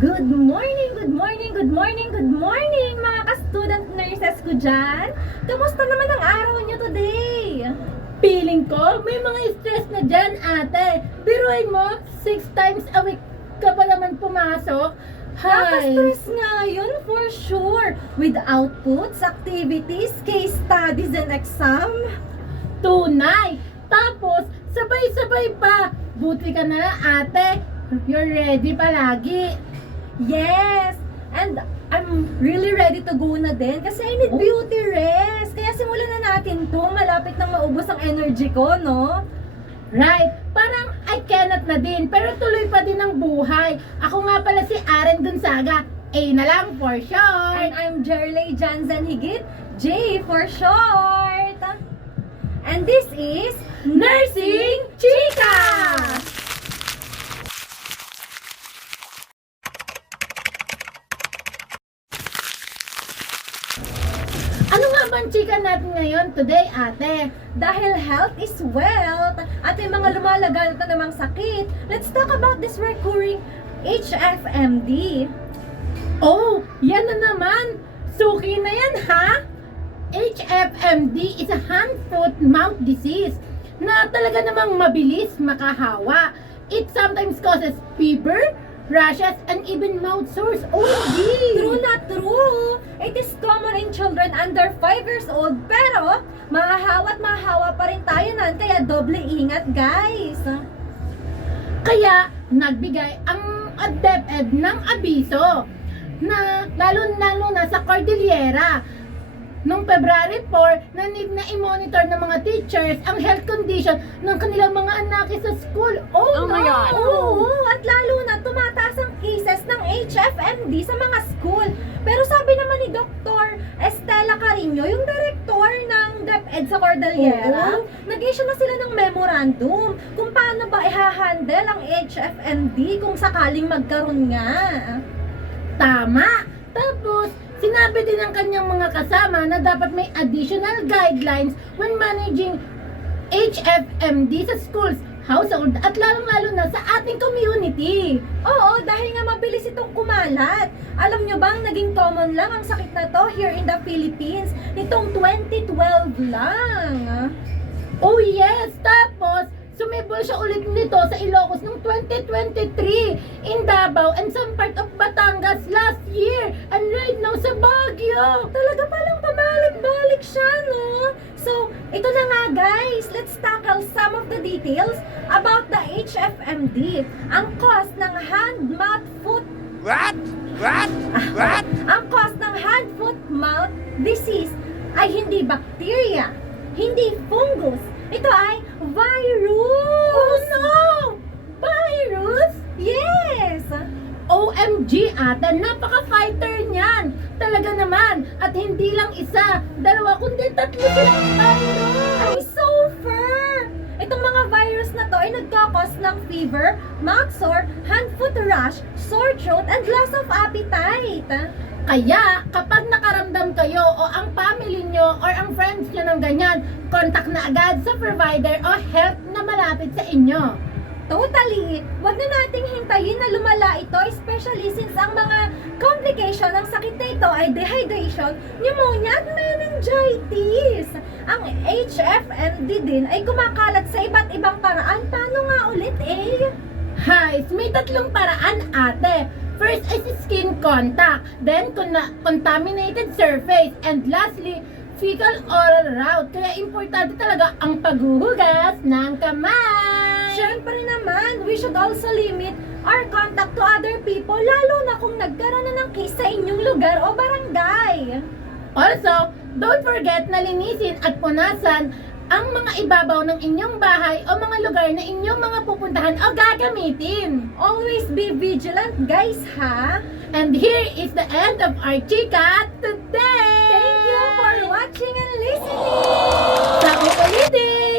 Good morning, good morning, good morning, good morning mga ka-student nurses ko dyan. Kamusta naman ang araw nyo today? Feeling ko, may mga stress na dyan, ate. Biruin mo, 6 times a week ka pa naman pumasok. Nakaka-stress nga yun for sure. With outputs, activities, case studies, and exam. Tunay. Tapos, sabay-sabay pa. Buti ka na, ate. You're ready palagi. Yes! And I'm really ready to go na din kasi I need beauty rest. Kaya simulan na natin to. Malapit nang maubos ang energy ko, no? Right. Parang I cannot na din, pero tuloy pa din ang buhay. Ako nga pala si Aren Gonzaga. A na lang for short. And I'm Jerley Jansen Higit, J for short. And this is Nursing Chika! Ano nga ba ang chika natin ngayon today, ate? Dahil health is wealth at may mga lumalaganap na namang sakit, let's talk about this recurring HFMD. Oh, yan na naman! Suki na yan, ha? HFMD is a hand-foot-mouth disease na talaga namang mabilis makahawa. It sometimes causes fever, rashes, and even mouth sores. OMG! True na true! It is common in children under 5 years old, pero mahahawa at mahahawa pa rin tayo nan, kaya doble ingat, guys! Kaya nagbigay ang DepEd ng abiso na lalo na sa Cordillera. Noong February 4, na need na i-monitor ng mga teachers ang health condition ng kanilang mga anak sa school. Oh my no! God! Oo, at lalo na tumataas ang cases ng HFMD sa mga school. Pero sabi naman ni Dr. Estela Carino, yung director ng DepEd sa Cordillera, nag-issue na sila ng memorandum kung paano ba i-handle ang HFMD kung sakaling magkaroon nga. Tama! Tapos, sinabi din ng kanyang mga kasama na dapat may additional guidelines when managing HFMD sa schools, household, at lalong-lalo na sa ating community. Oo, dahil nga mabilis itong kumalat. Alam nyo bang naging common lang ang sakit na to here in the Philippines nitong 2012 lang? Oh yes! Tapos, sumibol siya ulit nito sa Ilocos noong 2023, in Davao and some part of Batangas last year, and right now sa Baguio. Talaga palang pabalik-balik siya, no? So, ito na nga guys, let's tackle some of the details about the HFMD. Ang cause ng hand-mouth-foot Ang cause ng hand-foot-mouth disease ay hindi bacteria, hindi fungus. Ito ay virus! Oh no! Virus? Yes! OMG ata, napaka-fighter niyan. Talaga naman. At hindi lang isa, dalawa, kundi 3 silang virus. Ay, so fur! Itong mga virus na to ay nagkakos ng fever, mouth sore, hand-foot rash, sore throat, and loss of appetite. Kaya, kapag nakaramdam kayo o ang family nyo or ang friends nyo ng ganyan, contact na agad sa provider o health na malapit sa inyo. Totally! Huwag na nating hintayin na lumala ito, especially since ang mga complication ng sakit na ito ay dehydration, pneumonia at meningitis. Ang HFMD din ay kumakalat sa iba't ibang paraan. Paano nga ulit Hi, may 3 paraan ate. First is skin contact, then contaminated surface, and lastly, fecal oral route. Kaya importante talaga ang paghuhugas ng kamay. Siyempre naman, we should also limit our contact to other people, lalo na kung nagkaroon na ng case sa inyong lugar o barangay. Also, don't forget na linisin at punasan ang mga ibabaw ng inyong bahay o mga lugar na inyong mga pupuntahan o gagamitin. Always be vigilant, guys, ha? And here is the end of our chika today. Thank you for watching and listening! Sa ulitin!